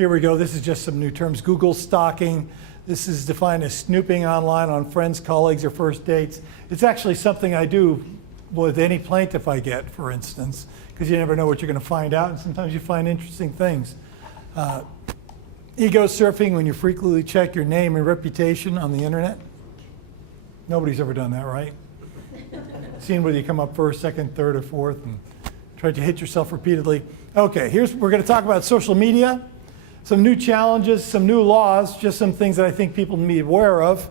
Here we go. This is just some new terms. Google stalking. This is defined as snooping online on friends, colleagues, or first dates. It's actually something I do with any plaintiff I get, for instance, because you never know what you're going to find out, and sometimes you find interesting things. Ego surfing, when you frequently check your name and reputation on the internet. Nobody's ever done that, right? Seen whether you come up first, second, third, or fourth, and try to hit yourself repeatedly. Okay, we're going to talk about social media, some new challenges, some new laws, just some things that I think people need to be aware of,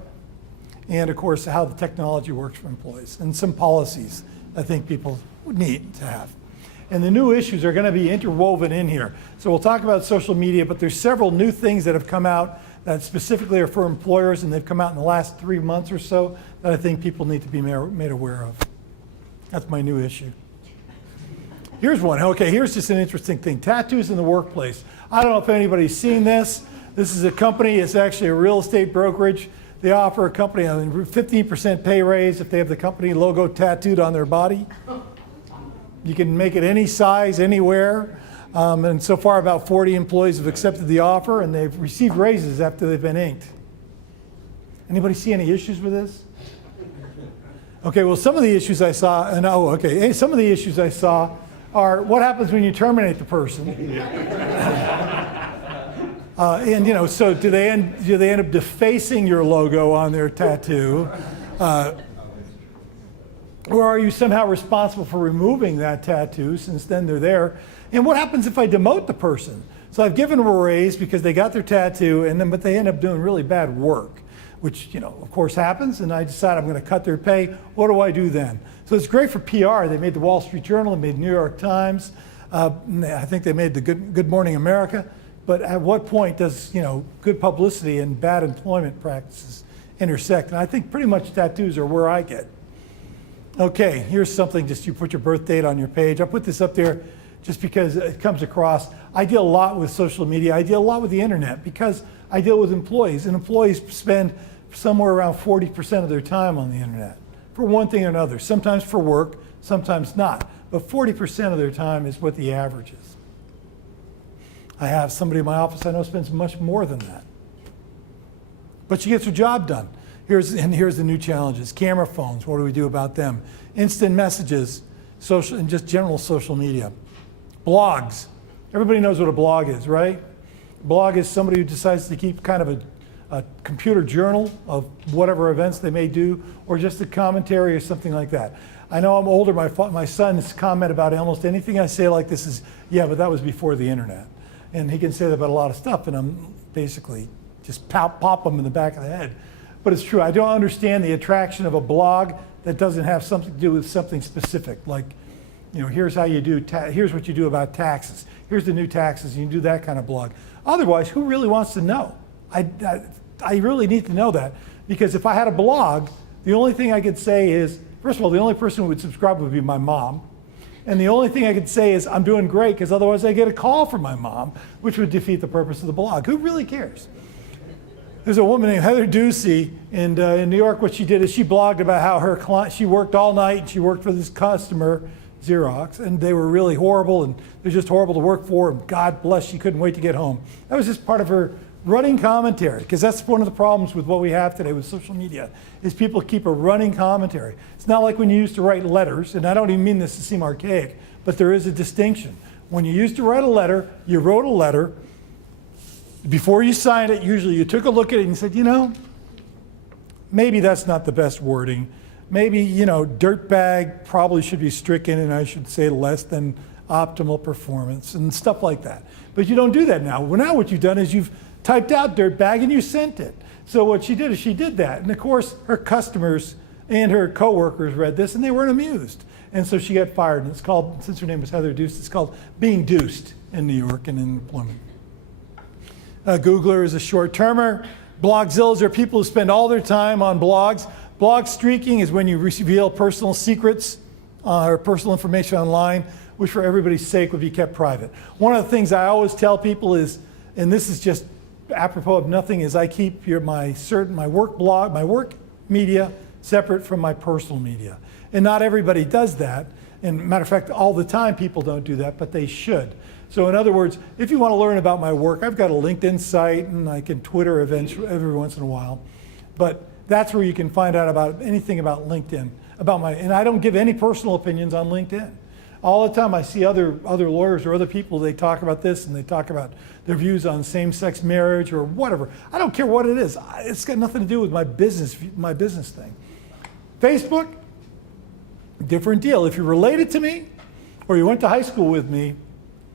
and of course how the technology works for employees, and some policies I think people need to have. And the new issues are going to be interwoven in here. So we'll talk about social media, but there's several new things that have come out that specifically are for employers, and they've come out in the last 3 months or so that I think people need to be made aware of. That's my new issue. Here's one. Okay, here's just an interesting thing. Tattoos in the workplace. I don't know if anybody's seen this. This is a company. It's actually a real estate brokerage. They offer a company a 15% pay raise if they have the company logo tattooed on their body. You can make it any size, anywhere. And so far, about 40 employees have accepted the offer, and they've received raises after they've been inked. Anybody see any issues with this? Okay, well, some of the issues I saw, some of the issues I saw are what happens when you terminate the person. So do they end up defacing your logo on their tattoo? Or are you somehow responsible for removing that tattoo, since then they're there? And what happens if I demote the person? So I've given them a raise because they got their tattoo, but they end up doing really bad work, which of course happens, and I decide I'm going to cut their pay. What do I do then? So it's great for PR. They made the Wall Street Journal, they made the New York Times, I think they made the Good Morning America. But at what point does good publicity and bad employment practices intersect? And I think pretty much tattoos are where I get. Okay, here's something, just you put your birth date on your page. I put this up there just because it comes across. I deal a lot with social media. I deal a lot with the internet because I deal with employees, and employees spend somewhere around 40% of their time on the internet for one thing or another, sometimes for work, sometimes not. But 40% of their time is what the average is. I have somebody in my office I know spends much more than that. But she gets her job done. Here's the new challenges. Camera phones, what do we do about them? Instant messages, social, and just general social media. Blogs. Everybody knows what a blog is, right? A blog is somebody who decides to keep kind of a computer journal of whatever events they may do, or just a commentary or something like that. I know I'm older. My son's comment about almost anything I say like this is, yeah, but that was before the internet. And he can say that about a lot of stuff, and I'm basically just pop them in the back of the head. But it's true. I don't understand the attraction of a blog that doesn't have something to do with something specific. Like, here's how you do. Here's what you do about taxes. Here's the new taxes. You can do that kind of blog. Otherwise, who really wants to know? I really need to know that, because if I had a blog, the only thing I could say is, first of all, the only person who would subscribe would be my mom. And the only thing I could say is I'm doing great, because otherwise I get a call from my mom, which would defeat the purpose of the blog. Who really cares? There's a woman named Heather Ducey in New York. What she did is she blogged about how her client, she worked all night, and she worked for this customer, Xerox, and they were really horrible, and they're just horrible to work for, and God bless, she couldn't wait to get home. That was just part of her running commentary, because that's one of the problems with what we have today with social media, is people keep a running commentary. It's not like when you used to write letters, and I don't even mean this to seem archaic, but there is a distinction. When you used to write a letter, you wrote a letter. Before you signed it, usually you took a look at it and said, maybe that's not the best wording. Maybe, dirtbag probably should be stricken, and I should say less than optimal performance and stuff like that. But you don't do that now. Well, now what you've done is you've typed out dirtbag and you sent it. So what she did is she did that. And of course, her customers and her coworkers read this and they weren't amused. And so she got fired. And it's called, since her name was Heather Ducey, it's called being deuced in New York and in employment. Googler is a short-termer. Blogzillas are people who spend all their time on blogs. Blog streaking is when you reveal personal secrets or personal information online, which for everybody's sake would be kept private. One of the things I always tell people is, and this is just apropos of nothing, is I keep my work blog, my work media separate from my personal media. And not everybody does that. And matter of fact, all the time people don't do that, but they should. So in other words, if you want to learn about my work, I've got a LinkedIn site and I can Twitter events every once in a while. But that's where you can find out about anything about LinkedIn, and I don't give any personal opinions on LinkedIn. All the time I see other lawyers or other people, they talk about this and they talk about their views on same-sex marriage or whatever. I don't care what it is. It's got nothing to do with my business thing. Facebook, different deal. If you're related to me or you went to high school with me,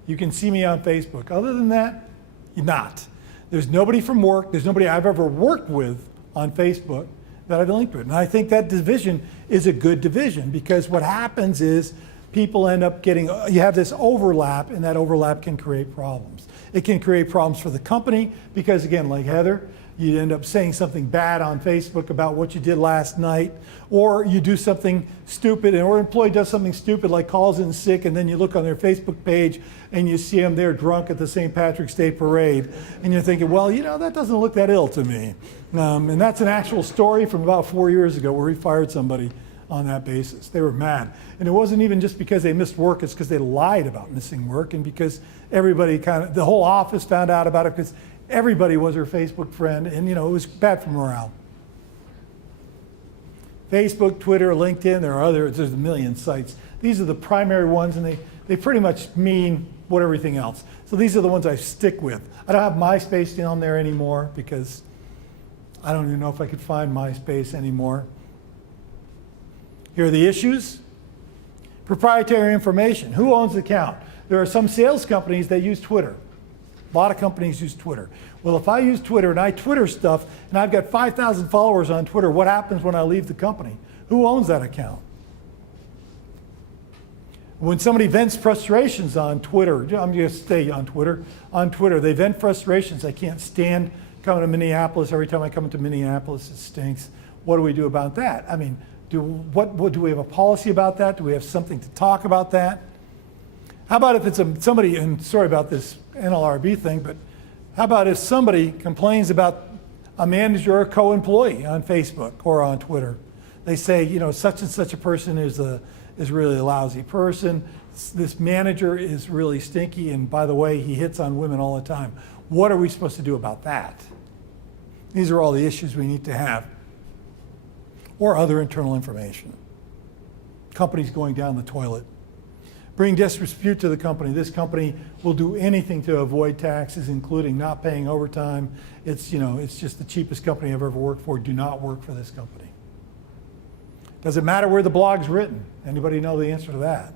you can see me on Facebook. Other than that, you're not. There's nobody from work, there's nobody I've ever worked with on Facebook that I've linked with. And I think that division is a good division, because what happens is people end up you have this overlap, and that overlap can create problems. It can create problems for the company because, again, like Heather, you end up saying something bad on Facebook about what you did last night, or you do something stupid, or an employee does something stupid like calls in sick, and then you look on their Facebook page and you see them there drunk at the St. Patrick's Day parade, and you're thinking, well, that doesn't look that ill to me. And that's an actual story from about 4 years ago where we fired somebody on that basis. They were mad. And it wasn't even just because they missed work, it's because they lied about missing work, and because everybody the whole office found out about it because everybody was her Facebook friend, and it was bad for morale. Facebook, Twitter, LinkedIn, there's a million sites. These are the primary ones, and they pretty much mean what everything else. So these are the ones I stick with. I don't have MySpace on there anymore because I don't even know if I could find MySpace anymore. Here are the issues. Proprietary information. Who owns the account? There are some sales companies that use Twitter. A lot of companies use Twitter. Well, if I use Twitter and I Twitter stuff and I've got 5,000 followers on Twitter, what happens when I leave the company? Who owns that account? When somebody vents frustrations on Twitter, I'm going to stay on Twitter, they vent frustrations. I can't stand coming to Minneapolis. Every time I come to Minneapolis, it stinks. What do we do about that? I mean, do we have a policy about that? Do we have something to talk about that? How about if it's somebody, and sorry about this NLRB thing, but how about if somebody complains about a manager or a co-employee on Facebook or on Twitter? They say, such and such a person is really a lousy person. This manager is really stinky, and by the way, he hits on women all the time. What are we supposed to do about that? These are all the issues we need to have. Or other internal information. Companies going down the toilet. Bring disrepute to the company. This company will do anything to avoid taxes, including not paying overtime. It's just the cheapest company I've ever worked for. Do not work for this company. Does it matter where the blog's written? Anybody know the answer to that?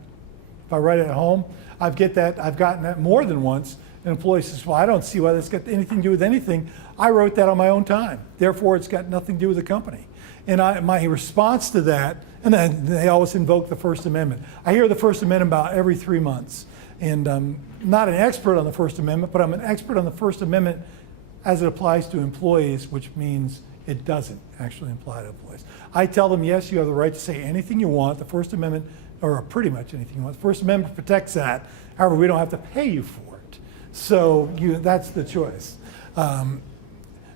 If I write it at home, I've gotten that more than once. An employee says, well, I don't see why that's got anything to do with anything. I wrote that on my own time. Therefore, it's got nothing to do with the company. And my response to that, and then they always invoke the First Amendment. I hear the First Amendment about every 3 months. And I'm not an expert on the First Amendment, but I'm an expert on the First Amendment as it applies to employees, which means it doesn't actually apply to employees. I tell them, yes, you have the right to say anything you want. The First Amendment, or pretty much anything you want. The First Amendment protects that. However, we don't have to pay you for it. So that's the choice.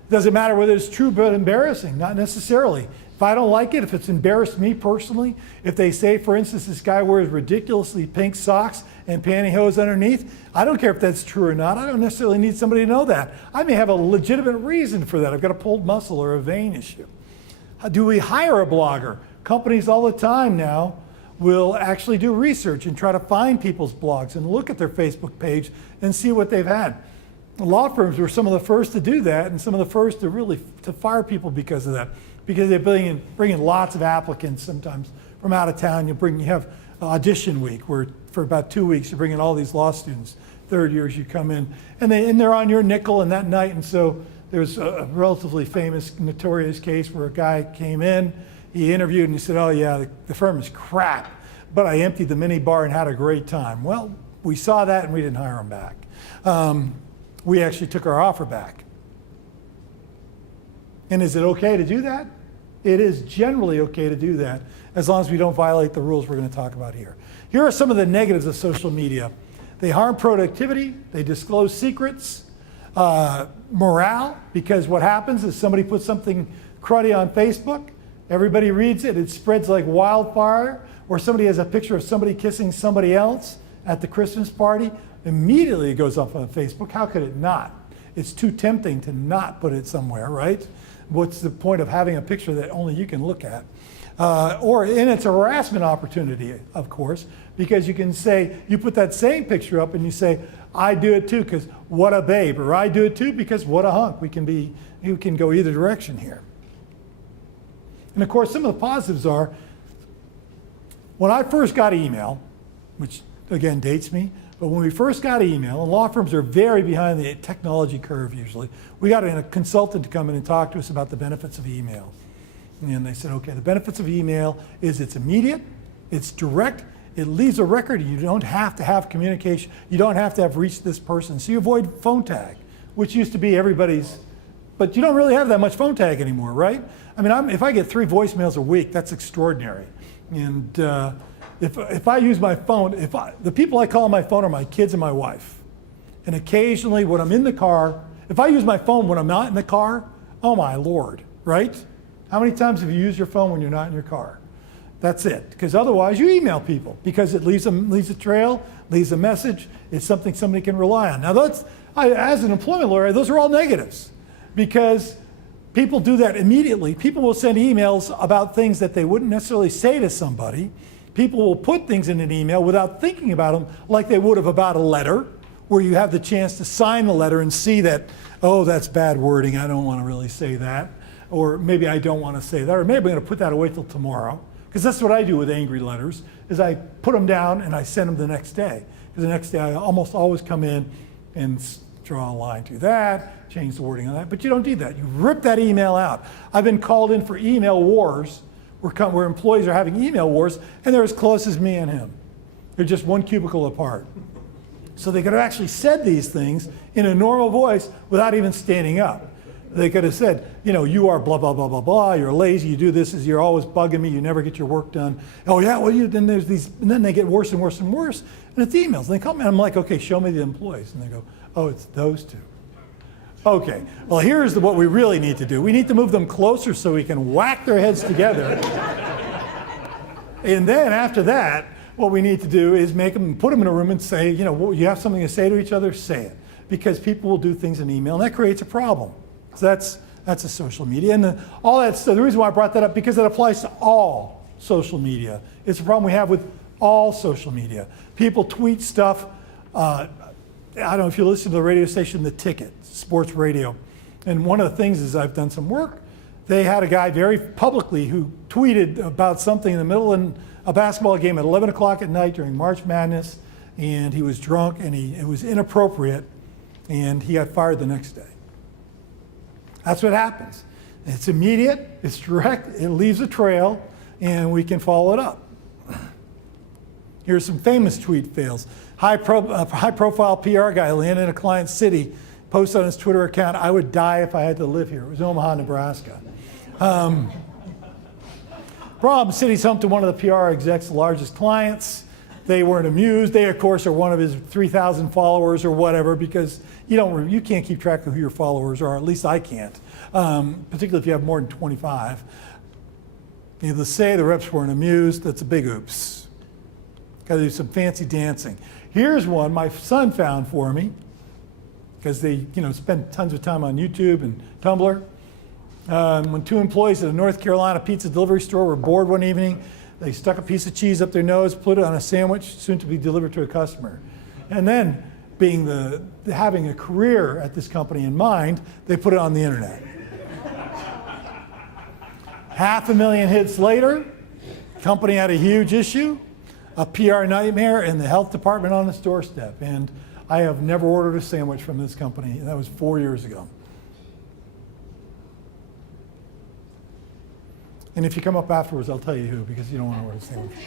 Does it matter whether it's true but embarrassing? Not necessarily. If I don't like it, if it's embarrassed me personally, if they say, for instance, this guy wears ridiculously pink socks and pantyhose underneath, I don't care if that's true or not. I don't necessarily need somebody to know that. I may have a legitimate reason for that. I've got a pulled muscle or a vein issue. Do we hire a blogger? Companies all the time now will actually do research and try to find people's blogs and look at their Facebook page and see what they've had. Law firms were some of the first to do that, and some of the first to fire people because of that. Because they bring in lots of applicants sometimes from out of town. You have audition week where for about 2 weeks you bring in all these law students. Third years you come in and they're on your nickel and that night. And so there's a relatively famous, notorious case where a guy came in, he interviewed and he said, oh yeah, the firm is crap, but I emptied the mini bar and had a great time. Well, we saw that and we didn't hire him back. We actually took our offer back. And is it okay to do that? It is generally okay to do that, as long as we don't violate the rules we're going to talk about here. Here are some of the negatives of social media. They harm productivity, they disclose secrets, morale, because what happens is somebody puts something cruddy on Facebook, everybody reads it, it spreads like wildfire, or somebody has a picture of somebody kissing somebody else, at the Christmas party, immediately it goes up on Facebook. How could it not? It's too tempting to not put it somewhere, right? What's the point of having a picture that only you can look at? And it's a harassment opportunity, of course, because you can say, you put that same picture up and you say, I do it too because what a babe, or I do it too because what a hunk. You can go either direction here. And of course, some of the positives are, when I first got email, which again dates me, but when we first got email, and law firms are very behind the technology curve usually, we got a consultant to come in and talk to us about the benefits of email. And they said, okay, the benefits of email is it's immediate, it's direct, it leaves a record, you don't have to have communication, you don't have to have reached this person. So you avoid phone tag, which used to be everybody's, but you don't really have that much phone tag anymore, right? I mean, if I get 3 voicemails a week, that's extraordinary. And if I use my phone, the people I call on my phone are my kids and my wife. And occasionally when I'm in the car, if I use my phone when I'm not in the car, oh my Lord, right? How many times have you used your phone when you're not in your car? That's it, because otherwise you email people because it leaves a trail, leaves a message. It's something somebody can rely on. Now as an employment lawyer, those are all negatives because people do that immediately. People will send emails about things that they wouldn't necessarily say to somebody. People will put things in an email without thinking about them like they would have about a letter, where you have the chance to sign the letter and see that, oh, that's bad wording, I don't want to really say that. Or maybe I don't want to say that, or maybe I'm going to put that away till tomorrow. Because that's what I do with angry letters, is I put them down and I send them the next day. Because the next day I almost always come in and draw a line to that, change the wording on that, but you don't do that. You rip that email out. I've been called in for email wars, where employees are having email wars, and they're as close as me and him. They're just one cubicle apart. So they could have actually said these things in a normal voice without even standing up. They could have said, you are blah, blah, blah, blah, blah, you're lazy, you do this, you're always bugging me, you never get your work done. Oh yeah, well, then there's these, and then they get worse and worse and worse, and it's emails. And they call me, and I'm like, okay, show me the employees. And they go, oh, it's those two. Okay, well, here's what we really need to do. We need to move them closer so we can whack their heads together. And then after that, what we need to do is put them in a room and say, you have something to say to each other, say it. Because people will do things in email, and that creates a problem. So that's a social media. And all that stuff, the reason why I brought that up, because it applies to all social media. It's a problem we have with all social media. People tweet stuff. I don't know if you listen to the radio station, The Ticket, sports radio. And one of the things is I've done some work. They had a guy very publicly who tweeted about something in the middle of a basketball game at 11 o'clock at night during March Madness. And he was drunk and it was inappropriate. And he got fired the next day. That's what happens. It's immediate, it's direct, it leaves a trail, and we can follow it up. Here's some famous tweet fails. High-profile PR guy landed in a client's city, posted on his Twitter account, I would die if I had to live here. It was Omaha, Nebraska. Problem, city's home to one of the PR exec's largest clients. They weren't amused. They, of course, are one of his 3,000 followers or whatever, because you can't keep track of who your followers are. At least I can't, particularly if you have more than 25. Needless to say, the reps weren't amused. That's a big oops. Got to do some fancy dancing. Here's one my son found for me, because they spend tons of time on YouTube and Tumblr. When 2 employees at a North Carolina pizza delivery store were bored one evening, they stuck a piece of cheese up their nose, put it on a sandwich, soon to be delivered to a customer. And then, having a career at this company in mind, they put it on the internet. 500,000 hits later, company had a huge issue, a PR nightmare, and the health department on its doorstep. And I have never ordered a sandwich from this company. That was 4 years ago. And if you come up afterwards, I'll tell you who, because you don't want to order a sandwich.